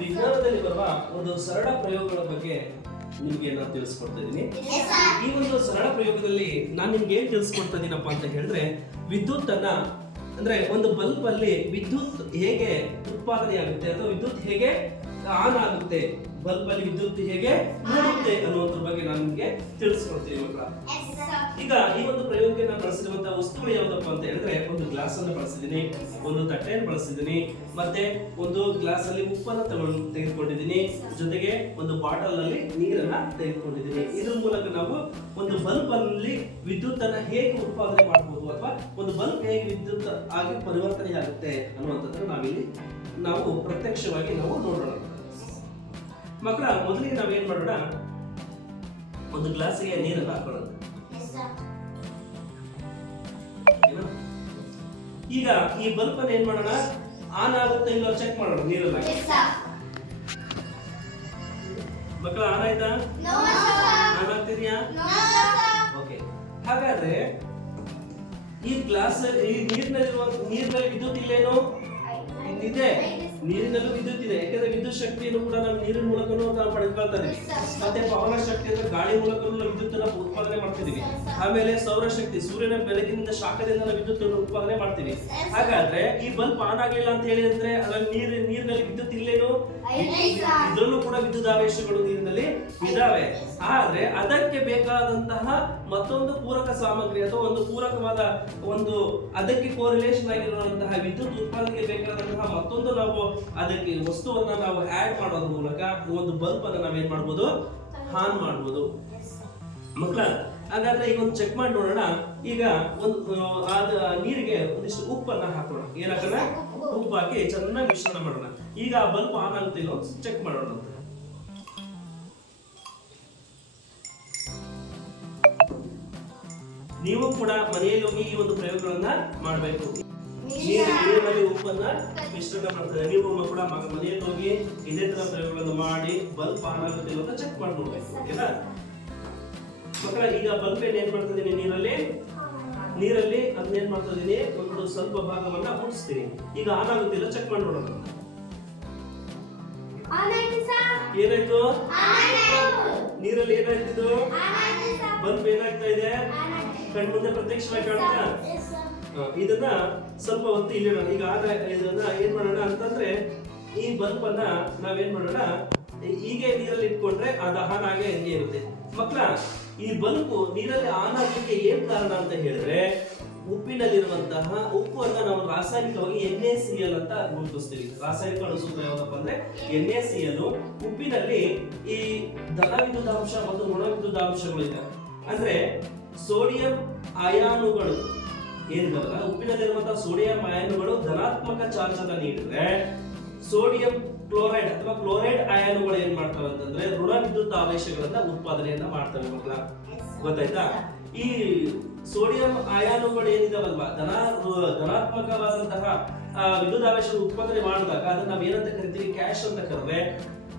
ವಿಜ್ಞಾನದಲ್ಲಿ ಬರುವ ಒಂದು ಸರಳ ಪ್ರಯೋಗಗಳ ಬಗ್ಗೆ ನಿಮ್ಗೆ ನಾನು ತಿಳಿಸ್ಕೊಡ್ತಾ ಇದ್ದೀನಿ ಈ ಒಂದು ಸರಳ ಪ್ರಯೋಗದಲ್ಲಿ ನಾನು ನಿಮ್ಗೆ ಏನ್ ತಿಳಿಸ್ಕೊಡ್ತಾ ಇದ್ದೀನಪ್ಪ ಅಂತ ಹೇಳಿದ್ರೆ ವಿದ್ಯುತ್ ಅನ್ನ ಅಂದ್ರೆ ಒಂದು ಬಲ್ಬ್ ಅಲ್ಲಿ ವಿದ್ಯುತ್ ಹೇಗೆ ಉತ್ಪಾದನೆ ಆಗುತ್ತೆ ಅಥವಾ ವಿದ್ಯುತ್ ಹೇಗೆ ಆನ್ ಆಗುತ್ತೆ ಬಲ್ಬ್ ಅಲ್ಲಿ ವಿದ್ಯುತ್ ಹೇಗೆ ಮೂಡುತ್ತೆ ಅನ್ನೋದ್ರ ಬಗ್ಗೆ ನಾನು ನಿಮಗೆ ತಿಳಿಸ್ಕೊಡ್ತೀನಿ ಮಕ್ಕಳ ಈಗ ಈ ಒಂದು ಪ್ರಯೋಗಕ್ಕೆ ನಾನು ಬಳಸಿರುವಂತ ವಸ್ತುಗಳು ಯಾವ್ದಪ್ಪ ಅಂತ ಹೇಳಿದ್ರೆ ಒಂದು ಗ್ಲಾಸ್ ಅನ್ನು ಬಳಸಿದ್ದೀನಿ ಒಂದು ತಟ್ಟೆಯನ್ನು ಬಳಸಿದ್ದೀನಿ ಮತ್ತೆ ಒಂದು ಗ್ಲಾಸ್ ಅಲ್ಲಿ ಉಪ್ಪನ್ನು ತಗೊಂಡು ತೆಗೆದುಕೊಂಡಿದ್ದೀನಿ ಜೊತೆಗೆ ಒಂದು ಬಾಟಲ್ನಲ್ಲಿ ನೀರನ್ನ ತೆಗೆದುಕೊಂಡಿದ್ದೀನಿ. ಇದ್ರ ಮೂಲಕ ನಾವು ಒಂದು ಬಲ್ಬ್ ಅಲ್ಲಿ ವಿದ್ಯುತ್ ಅನ್ನ ಹೇಗೆ ಉತ್ಪಾದನೆ ಮಾಡಬಹುದು ಅಥವಾ ಒಂದು ಬಲ್ಬ್ ಹೇಗೆ ವಿದ್ಯುತ್ ಆಗಿ ಪರಿವರ್ತನೆ ಆಗುತ್ತೆ ಅನ್ನುವಂಥದ್ದನ್ನು ನಾವಿಲ್ಲಿ ನಾವು ಪ್ರತ್ಯಕ್ಷವಾಗಿ ನಾವು ನೋಡೋಣ. ಮಕ್ಕಳ ಮೊದಲಿಗೆ ನಾವೇನ್ ಮಾಡೋಣ? ಒಂದು ಗ್ಲಾಸ್ಗೆ ನೀರನ್ನು ಹಾಕೊಳ್ಳೋದು? ಈಗ ಈ ಬಲ್ಪ್ ಅನ್ನ ಏನ್ ಮಾಡೋಣ? ಆನ್ ಆಗುತ್ತೆ ಇಲ್ಲ ಚೆಕ್ ಮಾಡೋಣ ನೀರಲ್ಲ ಮಕ್ಕಳ ಆನ್ ಆಯ್ತಾ? ಆನ್ ಆಗ್ತಿದ್ಯಾ? ಓಕೆ ಹಾಗಾದ್ರೆ ಈ ಗ್ಲಾಸ್ ಈ ನೀರಿನಲ್ಲಿರುವ ನೀರಿನಲ್ಲಿ ವಿದ್ಯುತ್ ಇಲ್ಲೇನು? ಇದೆ ನೀರಿನಲ್ಲೂ ವಿದ್ಯುತ್ ವಿದ್ಯುತ್ ಶಕ್ತಿಯನ್ನು ಕೂಡ ನಾವು ನೀರಿನ ಮೂಲಕನೂ ನಾವು ಪಡೆದುಕೊಳ್ತಾ ಮತ್ತೆ ಪವನ ಶಕ್ತಿ ಅಂದ್ರೆ ಗಾಳಿ ಮೂಲಕನೂ ನಾವು ವಿದ್ಯುತ್ ಅನ್ನು ಉತ್ಪಾದನೆ ಮಾಡ್ತಿದ್ದೀವಿ. ಆಮೇಲೆ ಸೌರಶಕ್ತಿ ಸೂರ್ಯನ ಬೆಳಕಿನಿಂದ ಶಾಖದಿಂದ ನಾವು ವಿದ್ಯುತ್ ಅನ್ನು ಉತ್ಪಾದನೆ ಮಾಡ್ತೀವಿ. ಹಾಗಾದ್ರೆ ಈ ಬಲ್ಬ್ ಆನ್ ಆಗಲಿಲ್ಲ ಅಂತ ಹೇಳಿ ಅಂದ್ರೆ ಅದ್ರಲ್ಲಿ ನೀರ್ ನೀರಿನಲ್ಲಿ ವಿದ್ಯುತ್ ಇಲ್ಲೇನು? ಇದ್ರಲ್ಲೂ ಕೂಡ ವಿದ್ಯುತ್ ಆವೇಶಗಳು ನೀರಿನಲ್ಲಿ ಇದಾವೆ. ಆದ್ರೆ ಅದಕ್ಕೆ ಬೇಕಾದಂತಹ ಮತ್ತೊಂದು ಪೂರಕ ಸಾಮಗ್ರಿ ಅಥವಾ ಒಂದು ಪೂರಕವಾದ ಒಂದು ಅದಕ್ಕೆ ಕೋರಿಲೇಷನ್ ಆಗಿರುವಂತಹ ವಿದ್ಯುತ್ ಉತ್ಪಾದನೆಗೆ ಬೇಕಾದಂತಹ ಮತ್ತೊಂದು ನಾವು ಅದಕ್ಕೆ ವಸ್ತುವನ್ನ ನಾವು ಆಡ್ ಮಾಡೋದ್ರ ಮೂಲಕ ಒಂದು ಬಲ್ಬ್ ನಾವು ಏನು ಮಾಡ್ಬೋದು? ಆನ್ ಮಾಡ್ಬೋದು. ಮಕ್ಕಳ ಹಾಗಾದ್ರೆ ಈಗ ಒಂದು ಚೆಕ್ ಮಾಡಿ ನೋಡೋಣ. ಈಗ ಒಂದು ನೀರಿಗೆ ಆದ ನೀರಿಗೆ ಒಂದಿಷ್ಟು ಉಪ್ಪನ್ನ ಹಾಕೋಣ. ಏನ್ ಹಾಕೋಣ? ಉಪ್ಪು. ಹಾಕಿ ಚೆನ್ನಾಗಿ ಮಿಶ್ರಣ ಮಾಡೋಣ. ಈಗ ಆ ಬಲ್ಬ್ ಆನ್ ಆಗ್ತಿಲ್ಲ ಚೆಕ್ ಮಾಡೋಣ ಅಂತ. ನೀವು ಕೂಡ ಮನೆಯಲ್ಲಿ ಹೋಗಿ ಈ ಒಂದು ಪ್ರಯೋಗಗಳನ್ನ ಮಾಡಬೇಕು. ನೀರು ನೀರಿನಲ್ಲಿ ಉಪ್ಪನ್ನ ಮಿಶ್ರಣ ಮಾಡ್ತಾರೆ ನೀವು ಕೂಡ ಮಗ ಮನೆಯಲ್ಲಿ ಹೋಗಿ ಇದೇ ತರ ಪ್ರಯೋಗಗಳನ್ನು ಮಾಡಿ ಬಲ್ಬ್ ಆನ್ ಆಗುತ್ತೆ ಅಂತ ಚೆಕ್ ಮಾಡಿ ನೋಡ್ಬೇಕು ಓಕೆನಾ? ಮಕ್ಕಳ ಈಗ ಬಲ್ಬ್ ಏನ್ ಮಾಡ್ತಾ ಇದೀನಿ? ನೀರಲ್ಲಿ? ನೀರಲ್ಲಿ ಅದನ್ನೇನ್ ಮಾಡ್ತಾ ಇದೀನಿ? ಒಂದು ಸ್ವಲ್ಪ ಭಾಗವನ್ನ ಮುಟ್ಟಿಸ್ತೀನಿ ಈಗ ಆನ್ ಆಗುತ್ತಿಲ್ಲ ಚೆಕ್ ಮಾಡಿ ನೋಡೋಣ ಏನಾಯ್ತು? ನೀರಲ್ಲಿ ಏನಾಯ್ತಿದು ಬಲ್ಬ್ ಏನಾಗ್ತಾ ಇದೆ? ಕಣ್ಮುಂದೆ ಪ್ರತ್ಯಕ್ಷವಾಗಿ ಕಾಣ್ತಾ? ಇದನ್ನ ಸ್ವಲ್ಪ ಹೊತ್ತು ಇಲ್ಲಿಡೋಣ ಈಗ ಆದ ಇದನ್ನ ಏನ್ ಮಾಡೋಣ ಅಂತಂದ್ರೆ, ಈ ಬಲ್ಪ್ ಅನ್ನ ನಾವೇನ್ ಮಾಡೋಣ ಹೀಗೆ ನೀರಲ್ಲಿ ಇಟ್ಕೊಂಡ್ರೆ ಆ ದಹನ ಆಗ ಹಂಗೆ ಇರುತ್ತೆ. ಮಕ್ಕಳ ಈ ಬಲ್ಪು ನೀರಲ್ಲಿ ಆನ್ ಆಗ್ಲಿಕ್ಕೆ ಏನ್ ಕಾರಣ ಅಂತ ಹೇಳಿದ್ರೆ, ಉಪ್ಪಿನಲ್ಲಿರುವಂತಹ ಉಪ್ಪು ಅಂತ ನಾವು ರಾಸಾಯನಿಕವಾಗಿ ಎನ್ ಎ ಅಂತ ಗುರುತಿಸ್ತೀವಿ. ರಾಸಾಯನಿಕ ಅಣುಸೂತ್ರ ಯಾವ್ದಪ್ಪ ಅಂದ್ರೆ ಎನ್ ಎ ಉಪ್ಪಿನಲ್ಲಿ ಈ ಧನ ಮತ್ತು ಋಣ ವಿದ್ಯುದಾಂಶಗಳು ಇದೆ ಅಂದ್ರೆ ಸೋಡಿಯಂ ಅಯಾನುಗಳು ಏನಿದಾವಲ್ಲ ಉಪ್ಪಿನಲ್ಲಿರುವಂತಹ ಸೋಡಿಯಂ ಅಯಾನುಗಳು ಧನಾತ್ಮಕ ಚಾರ್ಜ್ ಅನ್ನ ನೀಡಿದ್ರೆ ಸೋಡಿಯಂ ಕ್ಲೋರೈಡ್ ಅಥವಾ ಕ್ಲೋರೈಡ್ ಅಯಾನುಗಳು ಏನ್ ಮಾಡ್ತವೆ ಅಂತಂದ್ರೆ ಋಣ ವಿದ್ಯುತ್ ಆವೇಶಗಳನ್ನ ಉತ್ಪಾದನೆಯನ್ನ ಮಾಡ್ತವೆ ಮಕ್ಕಳ. ಗೊತ್ತಾಯ್ತಾ? ಈ ಸೋಡಿಯಂ ಅಯಾನುಗಳು ಏನಿದಾವಲ್ವಾ? ಧನ, ಧನಾತ್ಮಕವಾದಂತಹ ವಿದ್ಯುತ್ ಆವೇಶ ಉತ್ಪಾದನೆ ಮಾಡಿದಾಗ ಅದನ್ನ ನಾವ್ ಏನಂತ ಕರಿತೀವಿ? ಕ್ಯಾಶ್ ಅಂತ ಕರೆದ್ರೆ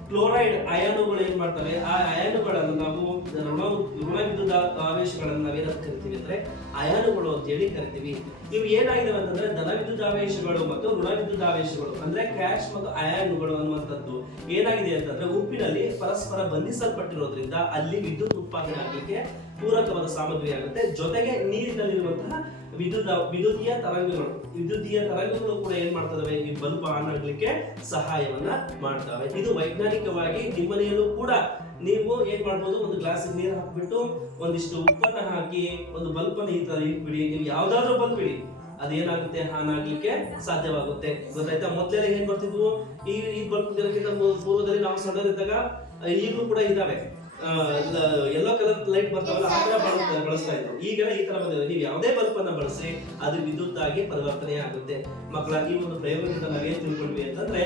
ಕ್ಲೋರೈಡ್ ಅಯಾನುಗಳು ಏನ್ ಮಾಡ್ತವೆ? ಆ ಅಯಾನುಗಳನ್ನು ನಾವು ಋಣ ಋಣ ವಿದ್ಯುತ್ ಆವೇಶಗಳನ್ನು ನಾವೇನಂತ ಕರಿತೀವಿ ಅಂದ್ರೆ ಅಯಾನುಗಳು ಅಂತ ಹೇಳಿ ಕರಿತೀವಿ. ಇವು ಏನಾಗಿದಾವೆ ಅಂತಂದ್ರೆ ಧನ ವಿದ್ಯುತ್ ಆವೇಶಗಳು ಮತ್ತು ಋಣ ವಿದ್ಯುತ್ ಆವೇಶಗಳು ಅಂದ್ರೆ ಕ್ಯಾಶ್ ಮತ್ತು ಅಯಾನುಗಳು ಅನ್ನುವಂಥದ್ದು. ಏನಾಗಿದೆ ಅಂತಂದ್ರೆ ಉಪ್ಪಿನಲ್ಲಿ ಪರಸ್ಪರ ಬಂಧಿಸಲ್ಪಟ್ಟಿರೋದ್ರಿಂದ ಅಲ್ಲಿ ವಿದ್ಯುತ್ ಉತ್ಪಾದನೆ ಆಗಲಿಕ್ಕೆ ಪೂರಕವಾದ ಸಾಮಗ್ರಿ ಆಗುತ್ತೆ. ಜೊತೆಗೆ ನೀರಿನಲ್ಲಿರುವಂತಹ ವಿದ್ಯುತ್, ವಿದ್ಯುತೀಯ ತರಂಗಗಳು. ವಿದ್ಯುತೀಯ ತರಂಗಗಳು ಕೂಡ ಏನ್ ಮಾಡ್ತವೆ ಈ ಬಲ್ಬ್ ಆನ್ ಆಗ್ಲಿಕ್ಕೆ ಸಹಾಯವನ್ನ ಮಾಡ್ತವೆ. ಇದು ವೈಜ್ಞಾನಿಕವಾಗಿ ನಿಮ್ಮನೆಯಲ್ಲೂ ಕೂಡ ನೀವು ಏನ್ ಮಾಡ್ಬೋದು? ಒಂದು ಗ್ಲಾಸ್ ನೀರು ಹಾಕ್ಬಿಟ್ಟು ಒಂದಿಷ್ಟು ಉಪ್ಪನ್ನ ಹಾಕಿ ಒಂದು ಬಲ್ಬ್ ಅನ್ನ ಈ ತರ ಇಟ್ಬಿಡಿ. ನೀವು ಯಾವ್ದಾದ್ರು ಬಂದ್ಬಿಡಿ ಬಿಡಿ. ಅದೇನಾಗುತ್ತೆ? ಹಾನ್ ಆಗ್ಲಿಕ್ಕೆ ಸಾಧ್ಯವಾಗುತ್ತೆ. ಗೊತ್ತಾಯ್ತಾ? ಮೊದ್ಲೆಲ್ಲ ಏನ್ ಬರ್ತಿದ್ವು ಈ ಈ ಬಲ್ಬ್ ಪೂರ್ವದಲ್ಲಿ ನಾವು ಸಣ್ಣದಿದ್ದಾಗ ಈಗಲೂ ಕೂಡ ಇದಾವೆ. ಎಲ್ಲೋ ಕಲರ್ ಲೈಟ್ ಬರ್ತಾವಲ್ಲ, ಆ ತರ ಬಳಸ್ತಾ ಇದ್ರು. ಈಗ ಈ ತರ ಬಂದಿದೆ. ನೀವು ಯಾವುದೇ ಬಲ್ಬ್ ಬಳಸಿ, ಅದು ವಿದ್ಯುತ್ ಆಗಿ ಪರಿವರ್ತನೆ ಆಗುತ್ತೆ. ಮಕ್ಕಳ, ಈ ಒಂದು ಪ್ರಯೋಗದಿಂದ ನಾವೇನ್ ತಿಳ್ಕೊಂಡ್ವಿ ಅಂತಂದ್ರೆ,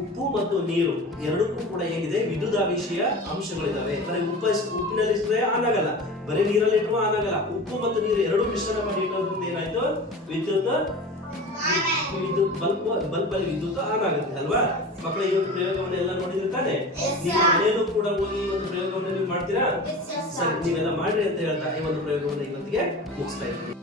ಉಪ್ಪು ಮತ್ತು ನೀರು ಎರಡಕ್ಕೂ ಕೂಡ ಏನಿದೆ ವಿದ್ಯುದಾವೇಶೀಯ ಅಂಶಗಳಿದಾವೆ. ಬರೀ ಉಪ್ಪ ಉಪ್ಪಿನಲ್ಲಿ ಇಟ್ಟರೆ ಆನ್ ಆಗಲ್ಲ. ಬರೀ ನೀರಲ್ಲಿ ಇಟ್ಟರು ಆನ್ ಆಗಲ್ಲ. ಉಪ್ಪು ಮತ್ತು ನೀರು ಎರಡು ಮಿಶ್ರಣ ಮಾಡಿ ಇಟ್ಟೋದ್ರಿಂದ ಏನಾಯ್ತು? ವಿದ್ಯುತ್ ವಿದ್ಯುತ್ ಬಲ್ಬ್ ಬಲ್ಬ್ ಅಲ್ಲಿ ವಿದ್ಯುತ್ ಆನ್ ಆಗುತ್ತೆ ಅಲ್ವಾ? ಮಕ್ಕಳ ಈ ಒಂದು ಪ್ರಯೋಗವನ್ನು ಎಲ್ಲ ನೋಡಿದಿರ್ತಾನೆ ನೀವು ಮನೆಯಲ್ಲೂ ಕೂಡ ಹೋಗಿ ಈ ಒಂದು ಪ್ರಯೋಗವನ್ನು ನೀವು ಮಾಡ್ತೀರಾ? ಸರಿ ನೀವೆಲ್ಲ ಮಾಡ್ರಿ ಅಂತ ಹೇಳ್ತಾ ಈ ಒಂದು ಪ್ರಯೋಗವನ್ನು ಇವತ್ತಿಗೆ ಮುಗಿಸ್ತಾ ಇದ್ದೀನಿ.